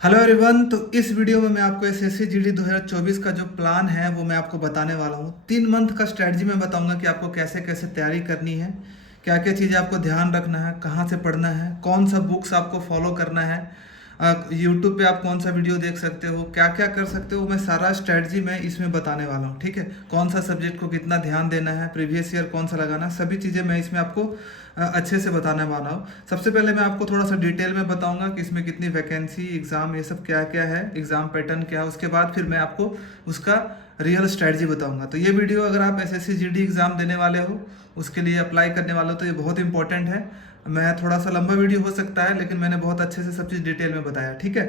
Hello everyone. तो इस video में मैं आपको एसएससी जीडी 2024 का जो प्लान है वो मैं आपको बताने वाला हूँ। 3 मंथ का स्ट्रेटजी मैं बताऊंगा कि आपको कैसे कैसे तैयारी करनी है, क्या क्या चीज़ें आपको ध्यान रखना है, कहाँ से पढ़ना है, कौन सा बुक्स आपको फॉलो करना है, यूट्यूब पे आप कौन सा वीडियो देख सकते हो, क्या क्या कर सकते हो, मैं सारा स्ट्रेटजी मैं इसमें बताने वाला हूँ। ठीक है, कौन सा सब्जेक्ट को कितना ध्यान देना है, प्रीवियस ईयर कौन सा लगाना है, सभी चीज़ें मैं इसमें आपको अच्छे से बताने वाला हूँ। सबसे पहले मैं आपको थोड़ा सा डिटेल में बताऊंगा कि इसमें कितनी वैकेंसी, एग्ज़ाम, ये सब क्या क्या है, एग्ज़ाम पैटर्न क्या है। उसके बाद फिर मैं आपको उसका रियल स्ट्रेटजी बताऊंगा। तो ये वीडियो अगर आप एसएससी जीडी एग्ज़ाम देने वाले हो, उसके लिए अप्लाई करने वाले हो, तो ये बहुत इंपॉर्टेंट है। मैं थोड़ा सा लंबा वीडियो हो सकता है, लेकिन मैंने बहुत अच्छे से सब चीज़ डिटेल में बताया। ठीक है,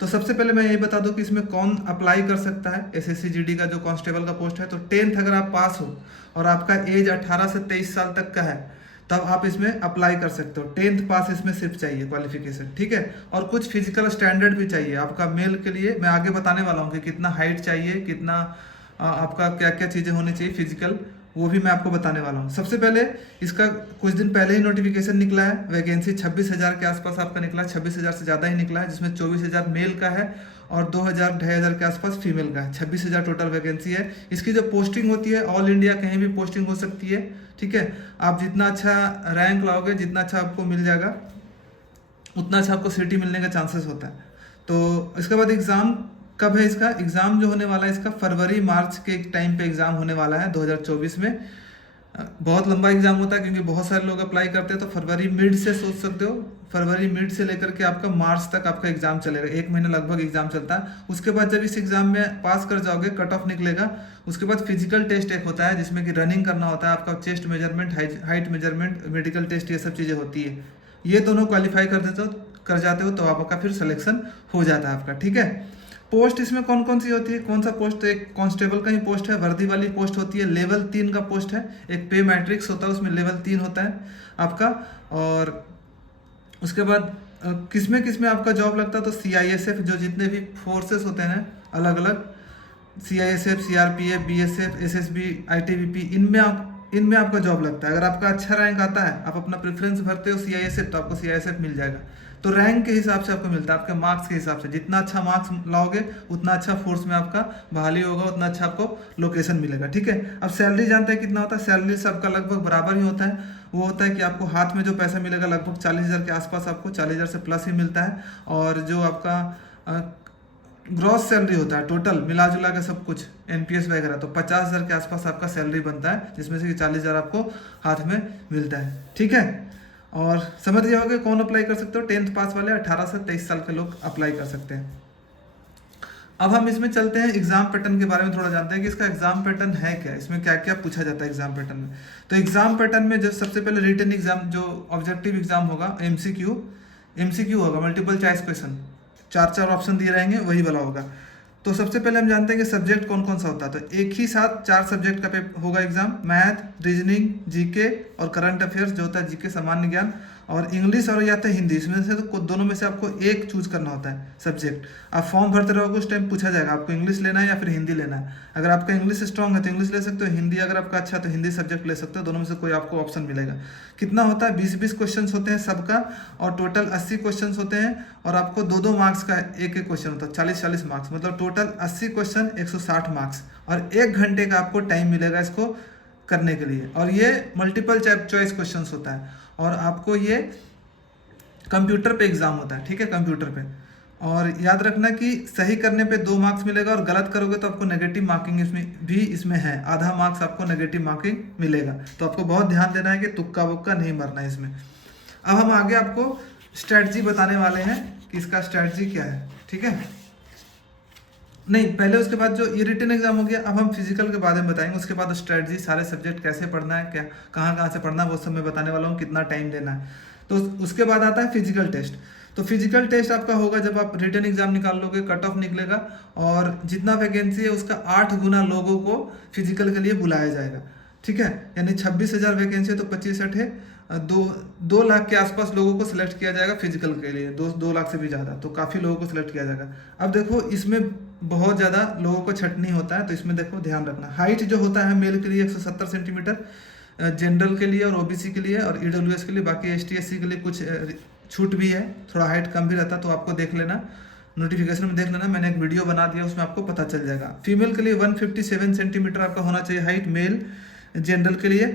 तो सबसे पहले मैं ये बता दूं कि इसमें कौन अप्लाई कर सकता है। एसएससी जीडी का जो कांस्टेबल का पोस्ट है, तो 10th अगर आप पास हो और आपका एज 18 से 23 साल तक का है, तब आप इसमें अप्लाई कर सकते हो। 10th पास इसमें सिर्फ चाहिए क्वालिफिकेशन। ठीक है, और कुछ फिजिकल स्टैंडर्ड भी चाहिए आपका। मेल के लिए मैं आगे बताने वाला हूँ कि कितना हाइट चाहिए, कितना आपका क्या क्या चीज़ें होनी चाहिए फिजिकल, वो भी मैं आपको बताने वाला हूँ। सबसे पहले इसका कुछ दिन पहले ही नोटिफिकेशन निकला है। वैकेंसी 26,000 के आसपास आपका निकला है, 26,000 से ज़्यादा ही निकला है, जिसमें 24,000 मेल का है और 2,000 2,500 के आसपास फीमेल का है। 26,000 टोटल वैकेंसी है। इसकी जो पोस्टिंग होती है, ऑल इंडिया कहीं भी पोस्टिंग हो सकती है। ठीक है, आप जितना अच्छा रैंक लाओगे, जितना अच्छा आपको मिल जाएगा, उतना अच्छा आपको सिटी मिलने का चांसेस होता है। तो इसके बाद एग्ज़ाम कब है? इसका एग्ज़ाम जो होने वाला है, इसका फरवरी मार्च के टाइम पे एग्ज़ाम होने वाला है 2024 में। बहुत लंबा एग्ज़ाम होता है क्योंकि बहुत सारे लोग अप्लाई करते हैं। तो फरवरी मिड से सोच सकते हो, फरवरी मिड से लेकर के आपका मार्च तक आपका एग्ज़ाम चलेगा। 1 महीना लगभग एग्ज़ाम चलता है। उसके बाद जब इस एग्ज़ाम में पास कर जाओगे, कट ऑफ निकलेगा, उसके बाद फिजिकल टेस्ट एक होता है जिसमें कि रनिंग करना होता है, आपका chest measurement, height measurement, medical test, ये सब चीज़ें होती है। ये दोनों क्वालिफाई कर देते हो, कर जाते हो, तो आपका फिर सिलेक्शन हो जाता है आपका। ठीक है, पोस्ट इसमें कौन कौन सी होती है, कौन सा पोस्ट? तो एक कांस्टेबल का ही पोस्ट है, वर्दी वाली पोस्ट होती है। लेवल 3 का पोस्ट है। एक पे मैट्रिक्स होता है, उसमें लेवल 3 होता है आपका। और उसके बाद किस में आपका जॉब लगता है? तो सीआईएसएफ, जो जितने भी फोर्सेस होते हैं अलग अलग, CISF, CRPF, BSF, SSB, ITBP, इनमें आपका जॉब लगता है। अगर आपका अच्छा रैंक आता है, आप अपना प्रेफरेंस भरते हो सीआईएसएफ, तो आपको सीआईएसएफ मिल जाएगा। तो रैंक के हिसाब से आपको मिलता है, आपके मार्क्स के हिसाब से। जितना अच्छा मार्क्स लाओगे, उतना अच्छा फोर्स में आपका बहाली होगा, उतना अच्छा आपको लोकेशन मिलेगा। ठीक है, अब सैलरी जानते हैं कितना होता है? सैलरी से आपका लगभग बराबर ही होता है। वो होता है कि आपको हाथ में जो पैसा मिलेगा, लगभग 40,000 के आसपास, आपको 40,000 से प्लस ही मिलता है। और जो आपका ग्रॉस सैलरी होता है, टोटल मिला जुला के सब कुछ, एनपीएस वगैरह, तो 50,000 के आसपास आपका सैलरी बनता है, जिसमें से कि 40,000 आपको हाथ में मिलता है। ठीक है, और समझ गए होगे कौन अप्लाई कर सकते हो? 10th पास वाले, 18 से 23 साल के लोग अप्लाई कर सकते हैं। अब हम इसमें चलते हैं, एग्जाम पैटर्न के बारे में थोड़ा जानते हैं कि इसका एग्जाम पैटर्न है क्या, इसमें क्या क्या पूछा जाता है एग्जाम पैटर्न में। तो एग्जाम पैटर्न में जो सबसे पहले रिटन एग्जाम, जो ऑब्जेक्टिव एग्जाम होगा, एमसीक्यू होगा, मल्टीपल चॉइस क्वेश्चन, चार चार ऑप्शन दिए रहेंगे, वही वाला होगा। तो सबसे पहले हम जानते हैं कि सब्जेक्ट कौन कौन सा होता है। तो एक ही साथ 4 सब्जेक्ट का होगा एग्जाम, मैथ, रीजनिंग, जीके और करंट अफेयर्स, जो होता है जीके सामान्य ज्ञान, और इंग्लिश और या तो हिंदी, इसमें से तो दोनों में से आपको एक चूज करना होता है सब्जेक्ट। आप फॉर्म भरते रहोगे, उस टाइम पूछा जाएगा आपको इंग्लिश लेना है या फिर हिंदी लेना है। अगर आपका इंग्लिश स्ट्रांग है तो इंग्लिश ले सकते हो, हिंदी अगर आपका अच्छा है तो हिंदी सब्जेक्ट ले सकते हो, दोनों में से कोई आपको ऑप्शन मिलेगा। कितना होता है? 20-20 क्वेश्चन होते हैं सबका, और टोटल 80 क्वेश्चन होते हैं, और आपको 2-2 मार्क्स का एक एक क्वेश्चन होता है, 40-40 मार्क्स, मतलब टोटल 80 क्वेश्चन, 160 मार्क्स, और 1 घंटे का आपको टाइम मिलेगा इसको करने के लिए। और ये मल्टीपल चॉइस क्वेश्चन होता है, और आपको ये कंप्यूटर पे एग्जाम होता है। ठीक है, कंप्यूटर पे। और याद रखना कि सही करने पे 2 मार्क्स मिलेगा, और गलत करोगे तो आपको नेगेटिव मार्किंग इसमें है, आधा मार्क्स आपको नेगेटिव मार्किंग मिलेगा। तो आपको बहुत ध्यान देना है कि तुक्का वुक्का नहीं मरना है इसमें। अब हम आगे आपको स्ट्रेटजी बताने वाले हैं कि इसका स्ट्रेटजी क्या है। ठीक है, नहीं, पहले उसके बाद जो ये रिटन एग्जाम हो गया, अब हम फिजिकल के बारे में बताएंगे। उसके बाद स्ट्रेटजी, सारे सब्जेक्ट कैसे पढ़ना है, क्या कहाँ कहाँ से पढ़ना है, वो सब मैं बताने वाला हूँ, कितना टाइम देना है। तो उसके बाद आता है फिजिकल टेस्ट। तो फिजिकल टेस्ट आपका होगा जब आप रिटन एग्जाम निकाल लोगे, कट ऑफ निकलेगा, और जितना वैकेंसी है उसका 8 गुना लोगों को फिजिकल के लिए बुलाया जाएगा। ठीक है, यानी 26,000 वैकेंसी है, तो 25 है, 2 लाख के आसपास लोगों को सिलेक्ट किया जाएगा फिजिकल के लिए, 2 लाख से भी ज़्यादा, तो काफ़ी लोगों को सिलेक्ट किया जाएगा। अब देखो, इसमें बहुत ज़्यादा लोगों को छटनी होता है, तो इसमें देखो ध्यान रखना। हाइट जो होता है मेल के लिए 170 सेंटीमीटर, जनरल के लिए और ओबीसी के लिए और ईडब्ल्यूएस के लिए, बाकी एसटी एससी के लिए कुछ छूट भी है, थोड़ा हाइट कम भी रहता है, तो आपको देख लेना। नोटिफिकेशन में देख लेना, मैंने एक वीडियो बना दिया, उसमें आपको पता चल जाएगा। फीमेल के लिए 157 सेंटीमीटर आपका होना चाहिए हाइट, मेल जनरल के लिए,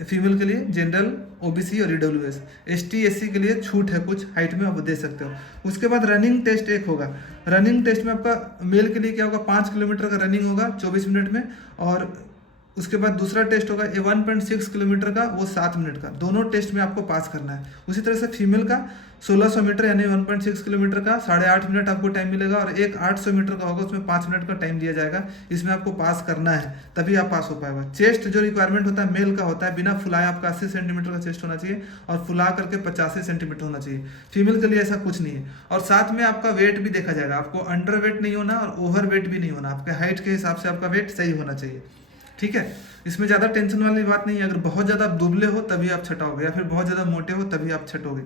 फीमेल के लिए जनरल, ओबीसी और ईडब्ल्यूएस। एसटी एससी के लिए छूट है कुछ हाइट में, आप दे सकते हो। उसके बाद रनिंग टेस्ट एक होगा। रनिंग टेस्ट में आपका मेल के लिए क्या होगा, 5 किलोमीटर का रनिंग होगा 24 मिनट में, और उसके बाद दूसरा टेस्ट होगा 1.6 किलोमीटर का, वो 7 मिनट का। दोनों टेस्ट में आपको पास करना है। उसी तरह से फीमेल का 1600 मीटर यानी 1.6 किलोमीटर का 8.5 मिनट आपको टाइम मिलेगा, और एक 800 मीटर का होगा, उसमें 5 मिनट का टाइम दिया जाएगा। इसमें आपको पास करना है, तभी आप पास हो पाएगा। चेस्ट जो रिक्वायरमेंट होता है मेल का होता है, बिना फुलाए आपका 80 सेंटीमीटर का चेस्ट होना चाहिए, और फुला करके 85 सेंटीमीटर होना चाहिए। फीमेल के लिए ऐसा कुछ नहीं है। और साथ में आपका वेट भी देखा जाएगा, आपको अंडर वेट नहीं होना और ओवर वेट भी नहीं होना, आपके हाइट के हिसाब से आपका वेट सही होना चाहिए, ठीक है। इसमें ज़्यादा टेंशन वाली बात नहीं है। अगर बहुत ज़्यादा आप दुबले हो तभी आप छटाओगे, या फिर बहुत ज़्यादा मोटे हो तभी आप छटोगे।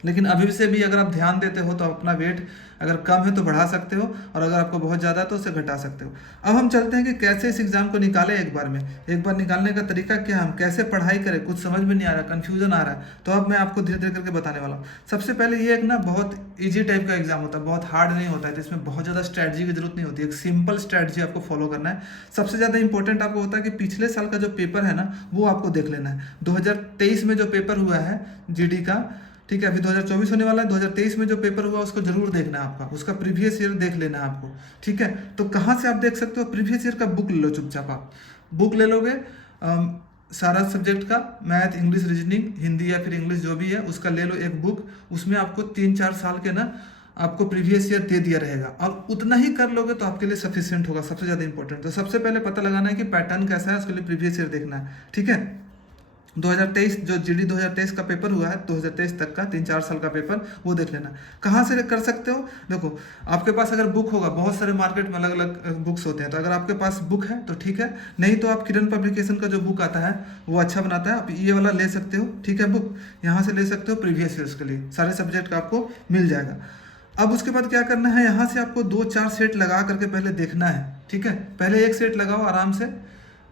लेकिन अभी से भी अगर आप ध्यान देते हो तो अपना वेट अगर कम है तो बढ़ा सकते हो, और अगर आपको बहुत ज़्यादा है तो उसे घटा सकते हो। अब हम चलते हैं कि कैसे इस एग्ज़ाम को निकालें एक बार में। एक बार निकालने का तरीका क्या है, हम कैसे पढ़ाई करें, कुछ समझ में नहीं आ रहा, कन्फ्यूजन आ रहा है, तो अब मैं आपको धीरे धीरे करके बताने वाला हूँ। सबसे पहले ये एक ना बहुत ईजी टाइप का एग्जाम होता है, बहुत हार्ड नहीं होता है, तो इसमें बहुत ज़्यादा स्ट्रैटेजी की जरूरत नहीं होती है। एक सिंपल स्ट्रैटेजी आपको फॉलो करना है। सबसे ज़्यादा इंपॉर्टेंट आपको होता है कि पिछले साल का जो पेपर है ना, वो आपको देख लेना है। 2023 में जो पेपर हुआ है जीडी का, ठीक है, अभी 2024 होने वाला है, 2023 में जो पेपर हुआ उसको जरूर देखना है आपका, उसका प्रीवियस ईयर देख लेना है आपको, ठीक है। तो कहाँ से आप देख सकते हो, प्रीवियस ईयर का बुक ले लो चुपचाप। आप बुक ले लोगे सारा सब्जेक्ट का, मैथ, इंग्लिश, रीजनिंग, हिंदी या फिर इंग्लिश जो भी है उसका ले लो एक बुक। उसमें आपको 3-4 साल के ना आपको प्रीवियस ईयर दे दिया रहेगा, और उतना ही कर लोगे तो आपके लिए सफिशिएंट होगा। सबसे ज़्यादा इंपॉर्टेंट तो सबसे पहले पता लगाना है कि पैटर्न कैसा है, उसके लिए प्रीवियस ईयर देखना है, ठीक है। 2023 जो जीडी 2023 का पेपर हुआ है, 2023 तक का 3-4 साल का पेपर, वो देख लेना। कहाँ से कर सकते हो, देखो आपके पास अगर बुक होगा, बहुत सारे मार्केट में अलग अलग बुक्स होते हैं, तो अगर आपके पास बुक है तो ठीक है, नहीं तो आप किरण पब्लिकेशन का जो बुक आता है वो अच्छा बनाता है, आप ये वाला ले सकते हो, ठीक है। बुक यहाँ से ले सकते हो, प्रीवियस ईयर्स के लिए सारे सब्जेक्ट का आपको मिल जाएगा। अब उसके बाद क्या करना है, यहाँ से आपको 2-4 सेट लगा करके पहले देखना है, ठीक है। पहले एक सेट लगाओ आराम से,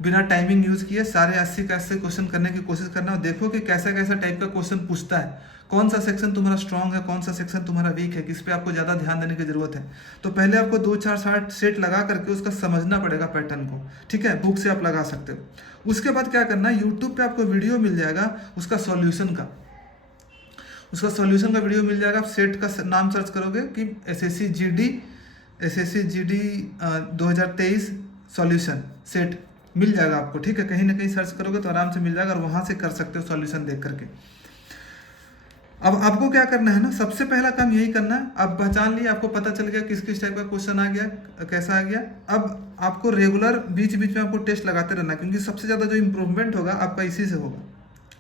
बिना टाइमिंग यूज़ किए सारे 80 का 80 क्वेश्चन करने की कोशिश करना, और देखो कि कैसा कैसा टाइप का क्वेश्चन पूछता है, कौन सा सेक्शन तुम्हारा स्ट्रांग है, कौन सा सेक्शन तुम्हारा वीक है, किस पे आपको ज़्यादा ध्यान देने की जरूरत है। तो पहले आपको 2-4 सेट लगा करके उसका समझना पड़ेगा पैटर्न को, ठीक है। बुक से आप लगा सकते हो। उसके बाद क्या करना है, यूट्यूब पे आपको वीडियो मिल जाएगा उसका सॉल्यूशन का, उसका सॉल्यूशन का वीडियो मिल जाएगा। आप सेट का नाम सर्च करोगे कि एसएससी जीडी 2023 सॉल्यूशन सेट, मिल जाएगा आपको, ठीक है। कहीं ना कहीं सर्च करोगे तो आराम से मिल जाएगा, और वहां से कर सकते हो सॉल्यूशन देख करके। अब आपको क्या करना है ना, सबसे पहला काम यही करना है। अब पहचान लिया, आपको पता चल गया किस किस टाइप का क्वेश्चन आ गया, कैसा आ गया। अब आपको रेगुलर बीच बीच में आपको टेस्ट लगाते रहना, क्योंकि सबसे ज़्यादा जो इंप्रूवमेंट होगा आपका इसी से होगा,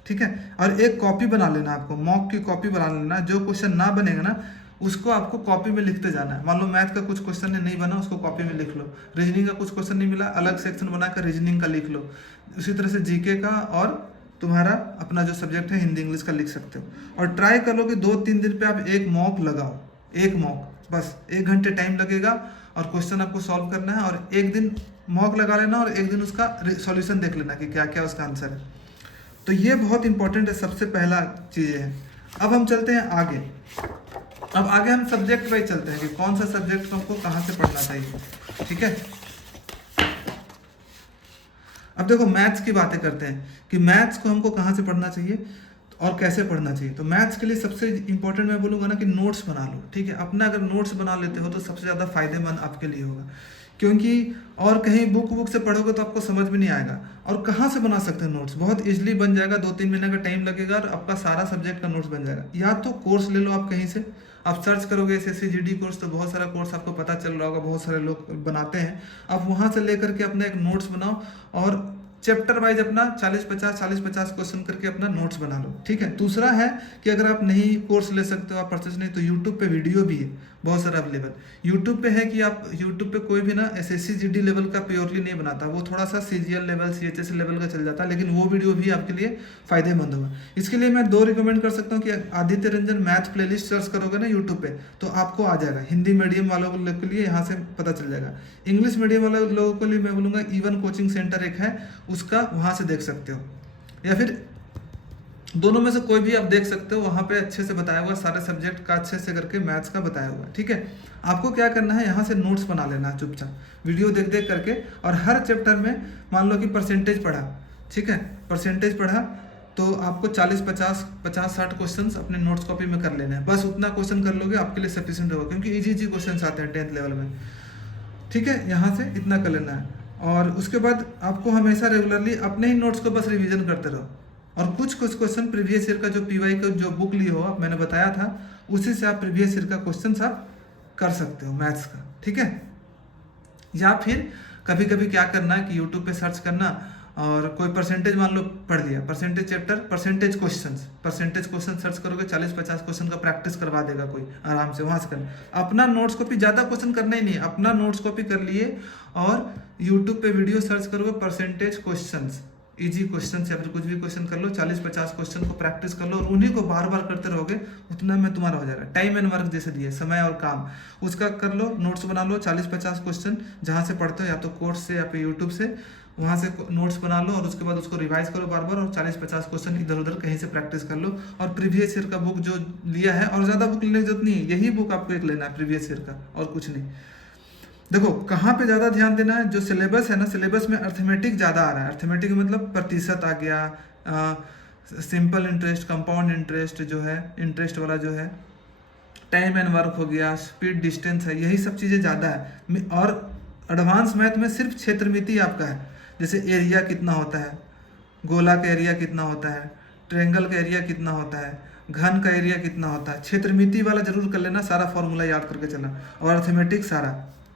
ठीक है। और एक कॉपी बना लेना, आपको मॉक की कॉपी बना लेना। जो क्वेश्चन ना बनेगा ना उसको आपको कॉपी में लिखते जाना है। मान लो मैथ का कुछ क्वेश्चन नहीं बना, उसको कॉपी में लिख लो। रीजनिंग का कुछ क्वेश्चन नहीं मिला, अलग सेक्शन बनाकर रीजनिंग का लिख लो। उसी तरह से जीके का और तुम्हारा अपना जो सब्जेक्ट है हिंदी इंग्लिश का लिख सकते हो। और ट्राई कर लो कि 2-3 दिन पे आप एक मॉक लगाओ, एक मॉक, बस 1 घंटे टाइम लगेगा और क्वेश्चन आपको सॉल्व करना है। और एक दिन मॉक लगा लेना और एक दिन उसका सॉल्यूशन देख लेना कि क्या क्या उसका आंसर है। तो ये बहुत इंपॉर्टेंट है, सबसे पहला चीज़ है। अब हम चलते हैं आगे। अब आगे हम सब्जेक्ट वाइज चलते हैं कि कौन सा सब्जेक्ट हमको कहाँ से पढ़ना चाहिए, ठीक है। अब देखो मैथ्स की बातें करते हैं कि मैथ्स को हमको कहाँ से पढ़ना चाहिए और कैसे पढ़ना चाहिए। तो मैथ्स के लिए सबसे इंपॉर्टेंट मैं बोलूँगा ना कि नोट्स बना लो, ठीक है। अपना अगर नोट्स बना लेते हो तो सबसे ज़्यादा फायदेमंद आपके लिए होगा, क्योंकि और कहीं बुक से पढ़ोगे तो आपको समझ में नहीं आएगा। और कहाँ से बना सकते हैं नोट्स, बहुत इजीली बन जाएगा, 2-3 महीने का टाइम लगेगा और आपका सारा सब्जेक्ट का नोट्स बन जाएगा। या तो कोर्स ले लो आप कहीं से, आप सर्च करोगे एसएससी जीडी कोर्स तो बहुत सारा कोर्स आपको पता चल रहा होगा, बहुत सारे लोग बनाते हैं। आप वहाँ से लेकर के अपना एक नोट्स बनाओ और चैप्टर वाइज अपना 40-50 क्वेश्चन करके अपना नोट्स बना लो, ठीक है। दूसरा है कि अगर आप नहीं कोर्स ले सकते हो, आप परचेज नहीं, तो यूट्यूब पे वीडियो भी है बहुत सारा अवेलेबल। यूट्यूब पे है कि आप यूट्यूब पे कोई भी ना एसएससी जीडी लेवल का प्योरली नहीं बनाता, वो थोड़ा सा सीजीएल लेवल सीएचएस लेवल का चल जाता है, लेकिन वो वीडियो भी आपके लिए फायदेमंद होगा। इसके लिए मैं 2 रिकमेंड कर सकता हूँ कि Aditya Ranjan math playlist search करोगे ना यूट्यूब पे तो आपको आ जाएगा। हिंदी मीडियम वालों के लिए यहाँ से पता चल जाएगा। इंग्लिश मीडियम वाले लोगों के लिए मैं बोलूँगा इवन कोचिंग सेंटर एक है, उसका वहाँ से देख सकते हो। या फिर दोनों में से कोई भी आप देख सकते हो, वहाँ पे अच्छे से बताया हुआ, सारे सब्जेक्ट का अच्छे से करके मैथ्स का बताया हुआ है। ठीक है, आपको क्या करना है, यहाँ से नोट्स बना लेना है चुपचाप वीडियो देख देख करके। और हर चैप्टर में मान लो कि परसेंटेज पढ़ा, ठीक है, परसेंटेज पढ़ा तो आपको 40-50-60 क्वेश्चन अपने नोट्स कॉपी में कर लेना है। बस उतना क्वेश्चन कर लोगे आपके लिए सफिशिएंट होगा, क्योंकि इजी इजी क्वेश्चन आते हैं 10th लेवल में। ठीक है, यहाँ से इतना कर लेना है। और उसके बाद आपको हमेशा रेगुलरली अपने ही नोट्स को बस रिवीजन करते रहो। और कुछ कुछ क्वेश्चन प्रीवियस ईयर का जो पीवाई का जो बुक लिए हो आप, मैंने बताया था, उसी से आप प्रीवियस ईयर का क्वेश्चन आप कर सकते हो मैथ्स का। ठीक है, या फिर कभी कभी क्या करना है कि यूट्यूब पे सर्च करना और कोई परसेंटेज मान लो पढ़ लिया, percentage chapter, percentage question search करोगे, 40-50 क्वेश्चन का प्रैक्टिस करवा देगा कोई आराम से, वहां से करना। अपना नोट्स कॉपी, ज़्यादा क्वेश्चन करना ही नहीं है, अपना नोट्स कॉपी कर लिए और यूट्यूब पे वीडियो सर्च करोगे परसेंटेज क्वेश्चन, इजी क्वेश्चन या फिर कुछ भी क्वेश्चन कर लो, 40-50 क्वेश्चन को प्रैक्टिस कर लो और उन्हीं को बार बार करते रहोगे, उतना में तुम्हारा हो जाएगा। टाइम एंड वर्क जैसे दिए, समय और काम, उसका कर लो, नोट्स बना लो 40-50 क्वेश्चन जहाँ से पढ़ते हो, या तो कोर्स से या फिर यूट्यूब से, वहाँ से नोट्स बना लो और उसके बाद उसको रिवाइज करो बार बार, और 40-50 क्वेश्चन इधर उधर कहीं से प्रैक्टिस कर लो। और प्रीवियस ईयर का बुक जो लिया है, और ज़्यादा बुक लेने की जरूरत नहीं है, यही बुक आपको एक लेना है प्रीवियस ईयर का, और कुछ नहीं। देखो कहाँ पे ज़्यादा ध्यान देना है, जो सिलेबस है ना, सिलेबस में अर्थमेटिक ज़्यादा आ रहा है। अर्थमेटिक मतलब प्रतिशत आ गया, सिंपल इंटरेस्ट, कंपाउंड इंटरेस्ट जो है, इंटरेस्ट वाला जो है, टाइम एंड वर्क हो गया, स्पीड डिस्टेंस है, यही सब चीज़ें ज़्यादा है। और एडवांस मैथ में सिर्फ क्षेत्रमिति आपका है, जैसे एरिया कितना होता है, गोला का एरिया कितना होता है, ट्रायंगल का एरिया कितना होता है, घन का एरिया कितना होता है, क्षेत्रमिति वाला जरूर कर लेना, सारा फॉर्मूला याद करके चलना, और अर्थमेटिक सारा,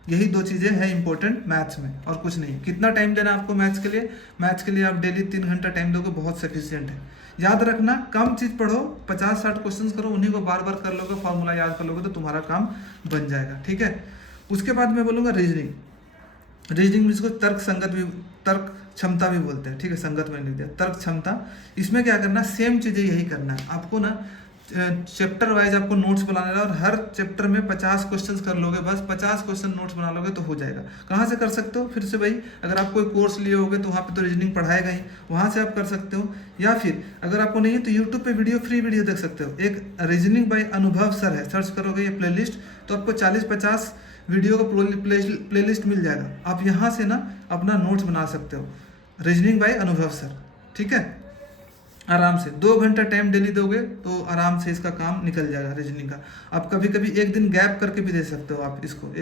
यही दो चीज़ें हैं इंपॉर्टेंट मैथ्स में, और कुछ नहीं। कितना टाइम देना आपको मैथ्स के लिए, मैथ्स के लिए आप डेली 3 घंटा टाइम दोगे, बहुत सफिशियंट है। याद रखना, कम चीज़ पढ़ो, 50-60 क्वेश्चन करो, उन्हीं को बार बार कर लोगे, फॉर्मूला याद कर लोगे तो तुम्हारा काम बन जाएगा। ठीक है, उसके बाद मैं बोलूँगा रीजनिंग। रीजनिंग में इसको तर्क क्षमता भी बोलते हैं। ठीक है, संगत में लिख दिया, तर्क क्षमता। इसमें क्या करना, सेम चीज़ें यही करना है आपको ना, चैप्टर वाइज आपको नोट्स बनाना है, और हर चैप्टर में 50 क्वेश्चन कर लोगे, बस 50 क्वेश्चन नोट्स बना लोगे तो हो जाएगा। कहाँ से कर सकते हो, फिर से भाई, अगर आप कोई कोर्स लिए होगे तो वहाँ पे तो रीजनिंग पढ़ाएगा ही, वहाँ से आप कर सकते हो। या फिर अगर आपको नहीं है तो यूट्यूब पे वीडियो, फ्री वीडियो देख सकते हो। एक रीजनिंग बाय अनुभव सर है, सर्च करोगे ये प्लेलिस्ट, तो आपको 40-50 वीडियो का प्लेलिस्ट मिल जाएगा। आप यहाँ से ना अपना नोट्स बना सकते हो, रीजनिंग बाय अनुभव सर। ठीक है, आराम से 2 घंटा टाइम डेली दोगे तो आराम से इसका काम निकल जाएगा रीजनिंग का। आप कभी कभी एक दिन गैप करके भी दे सकते हो आप इसको,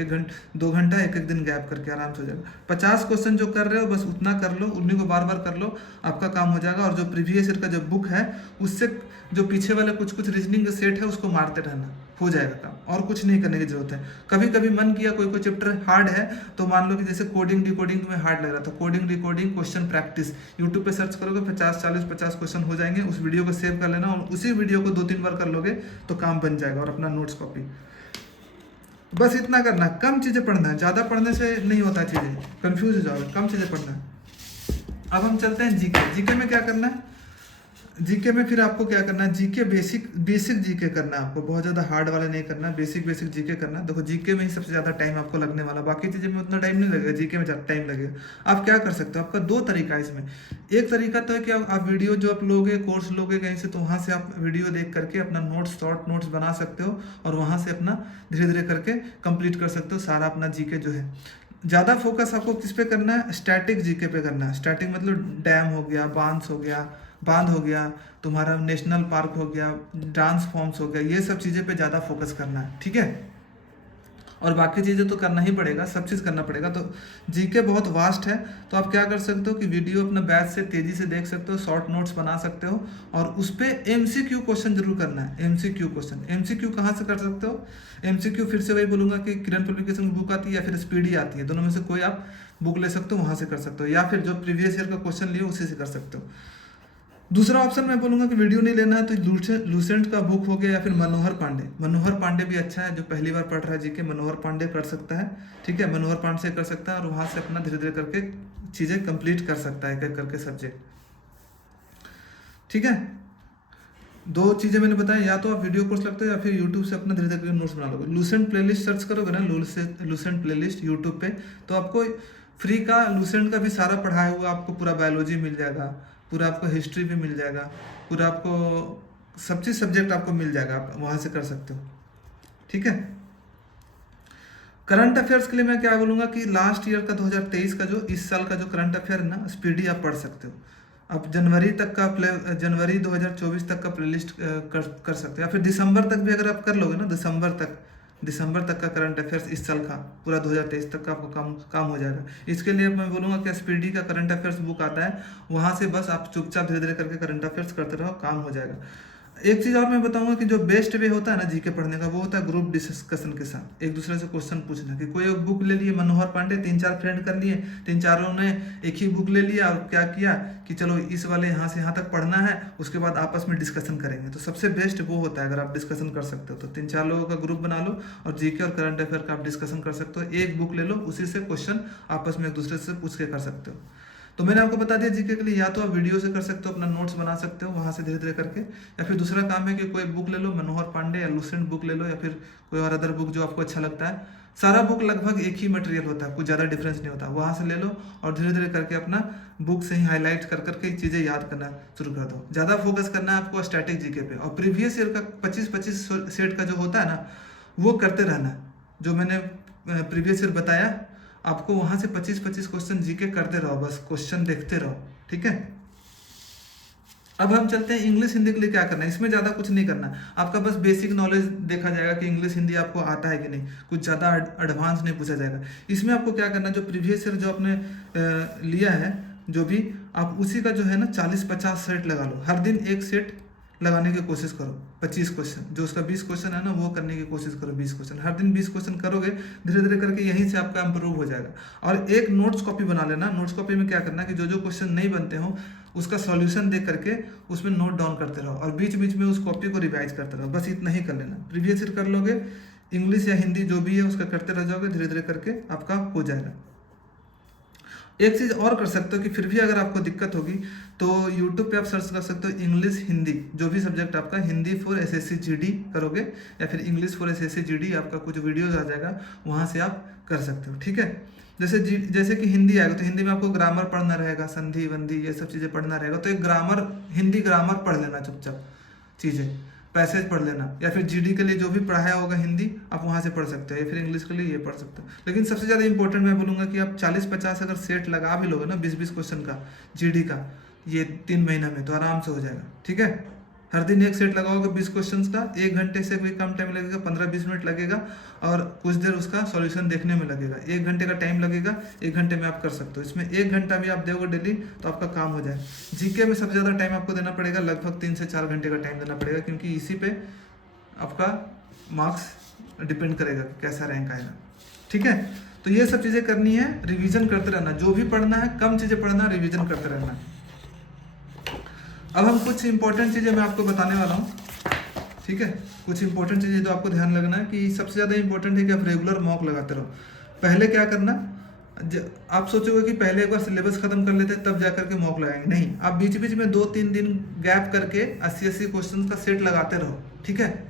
2 घंटा एक दिन गैप करके आराम से हो जाएगा। 50 क्वेश्चन जो कर रहे हो बस उतना कर लो, उन्हीं को बार बार कर लो, आपका काम हो जाएगा। और जो प्रीवियस ईयर का जो बुक है उससे जो पीछे वाले कुछ कुछ रीजनिंग के सेट है उसको मारते रहना, हो जाएगा काम, और कुछ नहीं करने की जरूरत है। कभी कभी मन किया कोई कोई चैप्टर हार्ड है तो मान लो कि जैसे कोडिंग डिकोडिंग में हार्ड लग रहा था, coding decoding question practice YouTube पे सर्च करोगे, 50 क्वेश्चन हो जाएंगे। उस वीडियो को सेव कर लेना और उसी वीडियो को 2-3 बार कर लोगे तो काम बन जाएगा। और अपना नोट्स कॉपी, बस इतना करना, कम चीज़ें पढ़ना है, ज़्यादा पढ़ने से नहीं होता, चीज़ें कंफ्यूज हो जाओगे, कम चीज़ें पढ़ना है। अब हम चलते हैं जीके। जीके में क्या करना है, जीके में फिर आपको क्या करना है, जीके बेसिक जीके करना है आपको, बहुत ज़्यादा हार्ड वाले नहीं करना, बेसिक जीके करना। देखो जीके में ही सबसे ज़्यादा टाइम आपको लगने वाला, बाकी चीज़ें में उतना टाइम नहीं लगेगा, जीके में ज़्यादा टाइम लगेगा। आप क्या कर सकते हो, आपका 2 तरीका है इसमें। एक तरीका तो है कि आप वीडियो जो आप लोगे, कोर्स लोगे कहीं से, तो वहाँ से आप वीडियो देख करके अपना नोट्स, शॉर्ट नोट्स बना सकते हो और वहाँ से अपना धीरे धीरे करके कंप्लीट कर सकते हो सारा अपना जीके जो है। ज़्यादा फोकस आपको किस पे करना है, स्टैटिक जीके पे करना है। स्टैटिक मतलब डैम हो गया, बांध हो गया, तुम्हारा नेशनल पार्क हो गया, डांस फॉर्म्स हो गया, ये सब चीज़ें पे ज़्यादा फोकस करना है। ठीक है, और बाकी चीज़ें तो करना ही पड़ेगा, सब चीज़ करना पड़ेगा। तो जीके बहुत वास्ट है, तो आप क्या कर सकते हो कि वीडियो अपना बैच से तेज़ी से देख सकते हो, शॉर्ट नोट्स बना सकते हो, और उस पर MCQ क्वेश्चन जरूर करना है। MCQ क्वेश्चन, MCQ कहाँ से कर सकते हो, MCQ फिर से वही बोलूँगा कि किरण पब्लिकेशन बुक आती है या फिर स्पीडी आती है, दोनों में से कोई आप बुक ले सकते हो, वहाँ से कर सकते हो, या फिर जो प्रीवियस ईयर का क्वेश्चन लिए उसी से कर सकते हो। दूसरा ऑप्शन मैं बोलूँगा कि वीडियो नहीं लेना है तो लूसेंट का बुक हो गया, या फिर मनोहर पांडे भी अच्छा है, जो पहली बार पढ़ रहा है जीके, मनोहर पांडे कर सकता है। ठीक है, मनोहर पांडे से कर सकता है और वहाँ से अपना धीरे धीरे करके चीज़ें कंप्लीट कर सकता है, एक एक करके सब्जेक्ट। ठीक है, 2 चीज़ें मैंने बताया, या तो आप वीडियो कोर्स लगते हो या फिर यूट्यूब से अपना धीरे धीरे नोट्स बना लोगे। लूसेंट प्लेलिस्ट सर्च करोगे ना, लूसेंट प्लेलिस्ट यूट्यूब पे, तो आपको फ्री का लूसेंट का भी सारा पढ़ाया हुआ आपको पूरा बायोलॉजी मिल जाएगा, पूरा आपको हिस्ट्री भी मिल जाएगा, पूरा आपको सब चीज़ सब्जेक्ट आपको मिल जाएगा, आप वहाँ से कर सकते हो। ठीक है। करंट अफेयर्स के लिए मैं क्या बोलूँगा कि लास्ट ईयर का 2023 का जो इस साल का जो करंट अफेयर है ना, स्पीडी आप पढ़ सकते हो। आप जनवरी तक का जनवरी 2024 तक का प्लेलिस्ट कर सकते हो, या फिर दिसंबर तक भी अगर आप कर लोगे ना, दिसंबर तक का करंट अफेयर्स इस साल का पूरा 2023 तक का आपको काम हो जाएगा। इसके लिए मैं बोलूँगा कि एसपीडी का करंट अफेयर्स बुक आता है, वहाँ से बस आप चुपचाप धीरे धीरे करके करंट अफेयर्स करते रहो, काम हो जाएगा। एक चीज़ और मैं बताऊंगा कि जो बेस्ट वे होता है ना जीके पढ़ने का, वो होता है ग्रुप डिस्कशन के साथ एक दूसरे से क्वेश्चन पूछना। कि कोई एक बुक ले लिए, मनोहर पांडे, 3-4 फ्रेंड कर लिए, 3-4 ने एक ही बुक ले लिया और क्या किया कि चलो इस वाले यहाँ से यहाँ तक पढ़ना है, उसके बाद आपस में डिस्कशन करेंगे। तो सबसे बेस्ट वो होता है अगर आप डिस्कशन कर सकते हो तो 3-4 लोगों का ग्रुप बना लो और जीके और करंट अफेयर का आप डिस्कशन कर सकते हो। एक बुक ले लो, उसी से क्वेश्चन आपस में एक दूसरे से पूछ के कर सकते हो। तो मैंने आपको बता दिया जीके के लिए, या तो आप वीडियो से कर सकते हो, अपना नोट्स बना सकते हो वहाँ से धीरे धीरे करके, या फिर दूसरा काम है कि कोई बुक ले लो, मनोहर पांडे या लुसेंट बुक ले लो, या फिर कोई और अदर बुक जो आपको अच्छा लगता है। सारा बुक लगभग एक ही मटेरियल होता है, कुछ ज़्यादा डिफरेंस नहीं होता। वहाँ से ले लो और धीरे धीरे करके अपना बुक से ही हाईलाइट कर करके चीज़ें याद करना शुरू कर दो। ज़्यादा फोकस करना है आपको स्टैटिक जीके पे, और प्रीवियस ईयर का 25-25 सेट का जो होता है ना, वो करते रहना। जो मैंने प्रीवियस ईयर बताया आपको, वहां से 25-25 क्वेश्चन जीके करते रहो, बस क्वेश्चन देखते रहो। ठीक है। अब हम चलते हैं इंग्लिश हिंदी के लिए क्या करना है। इसमें ज़्यादा कुछ नहीं करना, आपका बस बेसिक नॉलेज देखा जाएगा कि इंग्लिश हिंदी आपको आता है कि नहीं, कुछ ज़्यादा एडवांस नहीं पूछा जाएगा। इसमें आपको क्या करना है, जो प्रीवियस ईयर जो आपने लिया है, जो भी आप उसी का जो है ना 40-50 सेट लगा लो। हर दिन एक सेट लगाने की कोशिश करो, 25 क्वेश्चन, जो उसका 20 क्वेश्चन है ना वो करने की कोशिश करो। 20 क्वेश्चन हर दिन 20 क्वेश्चन करोगे, धीरे धीरे करके यहीं से आपका इंप्रूव हो जाएगा। और एक नोट्स कॉपी बना लेना। नोट्स कॉपी में क्या करना कि जो जो क्वेश्चन नहीं बनते हो उसका सॉल्यूशन देख करके उसमें नोट डाउन करते रहो, और बीच बीच में उस कॉपी को रिवाइज करते रहो। बस इतना ही कर लेना। प्रीवियस ईयर कर लोगे, इंग्लिश या हिंदी जो भी है उसका करते रह जाओगे, धीरे धीरे करके आपका हो जाएगा। एक चीज़ और कर सकते हो कि फिर भी अगर आपको दिक्कत होगी तो YouTube पे आप सर्च कर सकते हो इंग्लिश हिंदी, जो भी सब्जेक्ट आपका, हिंदी फॉर एसएससी जीडी करोगे या फिर इंग्लिश फॉर एसएससी जीडी, आपका कुछ वीडियोज आ जाएगा, वहाँ से आप कर सकते हो। ठीक है। जैसे कि हिंदी आएगा तो हिंदी में आपको ग्रामर पढ़ना रहेगा, संधि वंधी ये सब चीज़ें पढ़ना रहेगा। तो एक ग्रामर, हिंदी ग्रामर पढ़ लेना चुपचाप, चीज़ें पैसेज पढ़ लेना। या फिर जीडी के लिए जो भी पढ़ाया होगा हिंदी, आप वहाँ से पढ़ सकते हो, या फिर इंग्लिश के लिए ये पढ़ सकते हो। लेकिन सबसे ज़्यादा इंपॉर्टेंट मैं बोलूँगा कि आप 40-50 अगर सेट लगा भी लोगे ना 20-20 क्वेश्चन का जीडी का, ये 3 महीना में तो आराम से हो जाएगा। ठीक है। हर दिन एक सेट लगाओगे 20 क्वेश्चन का, 1 घंटे से कोई कम टाइम लगेगा, 15-20 मिनट लगेगा, और कुछ देर उसका सॉल्यूशन देखने में लगेगा। 1 घंटे का टाइम लगेगा, 1 घंटे में आप कर सकते हो। इसमें 1 घंटा भी आप दोगे डेली तो आपका काम हो जाए। जीके में सबसे ज़्यादा टाइम आपको देना पड़ेगा, लगभग 3 से 4 घंटे का टाइम देना पड़ेगा, क्योंकि इसी पे आपका मार्क्स डिपेंड करेगा कि कैसा रैंक आएगा। ठीक है। तो ये सब चीज़ें करनी है, रिवीजन करते रहना। जो भी पढ़ना है कम चीज़ें पढ़ना, रिवीजन करते रहना। अब हम कुछ इंपॉर्टेंट चीज़ें मैं आपको बताने वाला हूँ। ठीक है। कुछ इंपॉर्टेंट चीज़ें तो आपको ध्यान लगना है कि सबसे ज़्यादा इंपॉर्टेंट है कि आप रेगुलर मॉक लगाते रहो। पहले क्या करना, आप सोचोगे कि पहले एक बार सिलेबस खत्म कर लेते हैं तब जा करके मॉक लगाएंगे, नहीं। आप बीच बीच में 2-3 दिन गैप करके 80-80 क्वेश्चन का सेट लगाते रहो। ठीक है।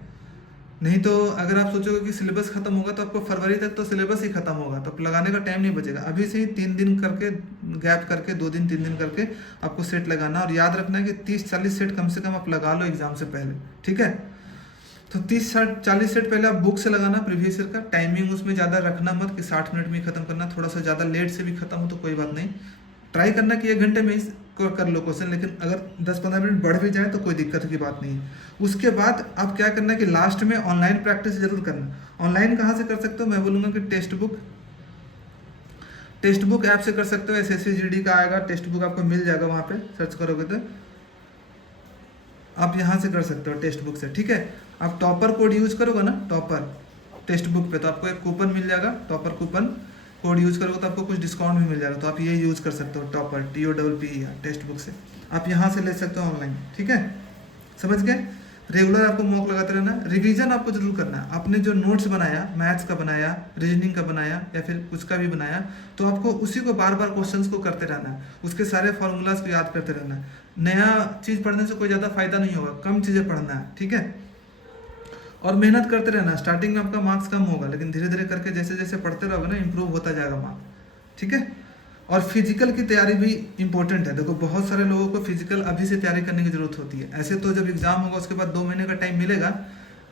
नहीं तो अगर आप सोचोगे कि सिलेबस खत्म होगा तो आपको फरवरी तक तो सिलेबस ही खत्म होगा, तो लगाने का टाइम नहीं बचेगा। अभी से ही 3 दिन करके गैप करके 2 दिन 3 दिन करके आपको सेट लगाना, और याद रखना है कि 30-40 सेट कम से कम आप लगा लो एग्जाम से पहले। ठीक है। तो 30-40 सेट पहले आप बुक से लगाना प्रीवियस ईयर का। टाइमिंग उसमें ज़्यादा रखना मत कि 60 मिनट में ही खत्म करना, थोड़ा सा ज़्यादा लेट से भी खत्म हो तो कोई बात नहीं। ट्राई करना कि 1 घंटे में ही कर लो क्वेश्चन, लेकिन अगर 10-15 मिनट बढ़ भी जाए तो कोई दिक्कत की बात नहीं है। उसके बाद आप क्या करना है कि लास्ट में ऑनलाइन प्रैक्टिस जरूर करना। ऑनलाइन कहाँ से कर सकते हो, मैं बोलूँगा कि टेक्स्ट बुक ऐप से कर सकते हो। एसएससी जीडी का आएगा, टेक्स्ट बुक आपको मिल जाएगा, वहाँ पे सर्च करोगे तो आप यहाँ से कर सकते हो टेक्स्ट बुक से। ठीक है। आप टॉपर कोड यूज करोगे ना, टॉपर टेक्स्ट बुक पे, तो आपको एक कूपन मिल जाएगा, टॉपर कूपन कोड यूज करोगे तो आपको कुछ डिस्काउंट भी मिल जाएगा। तो आप ये यूज कर सकते हो, टॉपर TOPPE टेक्स्ट बुक से आप यहाँ से ले सकते हो ऑनलाइन। ठीक है। समझ गए। रेगुलर आपको मॉक लगाते रहना। रिवीजन आपको जरूर करना है। आपने जो नोट्स बनाया, मैथ्स का बनाया, रीजनिंग का बनाया, या फिर कुछ का भी बनाया, तो आपको उसी को बार बार क्वेश्चंस को करते रहना है, उसके सारे फॉर्मूलाज को याद करते रहना है। नया चीज़ पढ़ने से कोई ज़्यादा फायदा नहीं होगा, कम चीज़ें पढ़ना है। ठीक है। और मेहनत करते रहना। स्टार्टिंग में आपका मार्क्स कम होगा, लेकिन धीरे धीरे करके जैसे जैसे पढ़ते रहोगे ना, इंप्रूव होता जाएगा मार्क्स। ठीक है। और फिजिकल की तैयारी भी इंपॉर्टेंट है। देखो बहुत सारे लोगों को फिजिकल अभी से तैयारी करने की ज़रूरत होती है। ऐसे तो जब एग्ज़ाम होगा उसके बाद 2 महीने का टाइम मिलेगा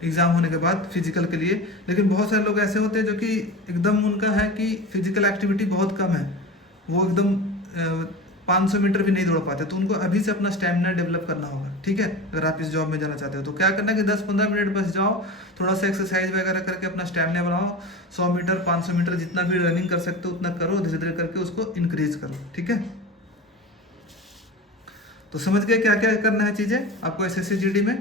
एग्ज़ाम होने के बाद फिजिकल के लिए, लेकिन बहुत सारे लोग ऐसे होते हैं जो कि एकदम उनका है कि फिजिकल एक्टिविटी बहुत कम है, वो एकदम 500 मीटर भी नहीं दौड़ पाते। तो उनको अभी से अपना स्टेमिना डेवलप करना होगा, ठीक है। अगर आप इस जॉब में जाना चाहते हो तो क्या करना है कि 10-15 मिनट बस जाओ, थोड़ा सा एक्सरसाइज वगैरह करके अपना स्टेमिना बढ़ाओ। 100 मीटर 500 मीटर जितना भी रनिंग कर सकते हो उतना करो, धीरे धीरे करके उसको इंक्रीज करो, ठीक है। तो समझ गए क्या क्या करना है चीज़ें आपको एसएससी जीडी में।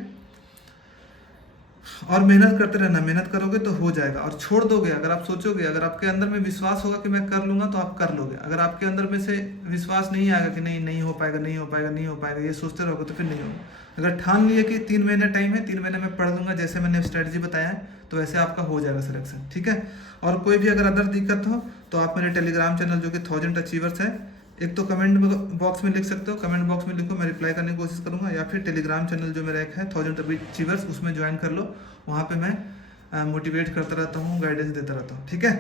और मेहनत करते रहना, मेहनत करोगे तो हो जाएगा। और छोड़ दोगे, अगर आप सोचोगे, अगर आपके अंदर में विश्वास होगा कि मैं कर लूंगा तो आप कर लोगे। अगर आपके अंदर में से विश्वास नहीं आएगा कि नहीं नहीं हो पाएगा, नहीं हो पाएगा, नहीं हो पाएगा, ये सोचते रहोगे तो फिर नहीं होगा। अगर ठान लिए कि 3 महीने टाइम है, 3 महीने में पढ़ लूंगा जैसे मैंने स्ट्रेटजी बताया है, तो वैसे आपका हो जाएगा सिलेक्शन, ठीक है। और कोई भी अगर अदर दिक्कत हो तो आप मेरे टेलीग्राम चैनल जो कि 1000 अचीवर्स है, एक तो कमेंट बॉक्स में लिख सकते हो, कमेंट बॉक्स में लिखो, मैं रिप्लाई करने की कोशिश करूंगा। या फिर टेलीग्राम चैनल जो मेरा एक है 1000 अचीवर्स, उसमें ज्वाइन कर लो। वहाँ पे मैं मोटिवेट करता रहता हूँ, गाइडेंस देता रहता हूँ, ठीक है।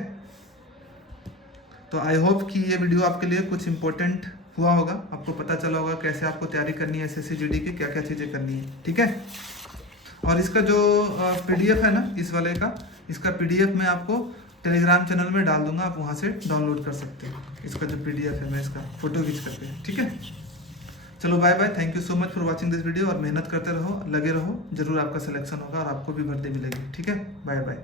तो आई होप कि ये वीडियो आपके लिए कुछ इंपॉर्टेंट हुआ होगा, आपको पता चला होगा कैसे आपको तैयारी करनी है एसएससी जीडी की, क्या क्या चीज़ें करनी है, ठीक है। और इसका जो पीडीएफ है ना इस वाले का, इसका पीडीएफ मैं आपको टेलीग्राम चैनल में डाल दूंगा, आप वहाँ से डाउनलोड कर सकते हो। इसका जो पीडीएफ है मैं इसका फोटो खींच करके, ठीक है। चलो bye bye, thank you so much for watching this video. और मेहनत करते रहो, लगे रहो, जरूर आपका सिलेक्शन होगा और आपको भी भर्ती मिलेगी, ठीक है। Bye bye.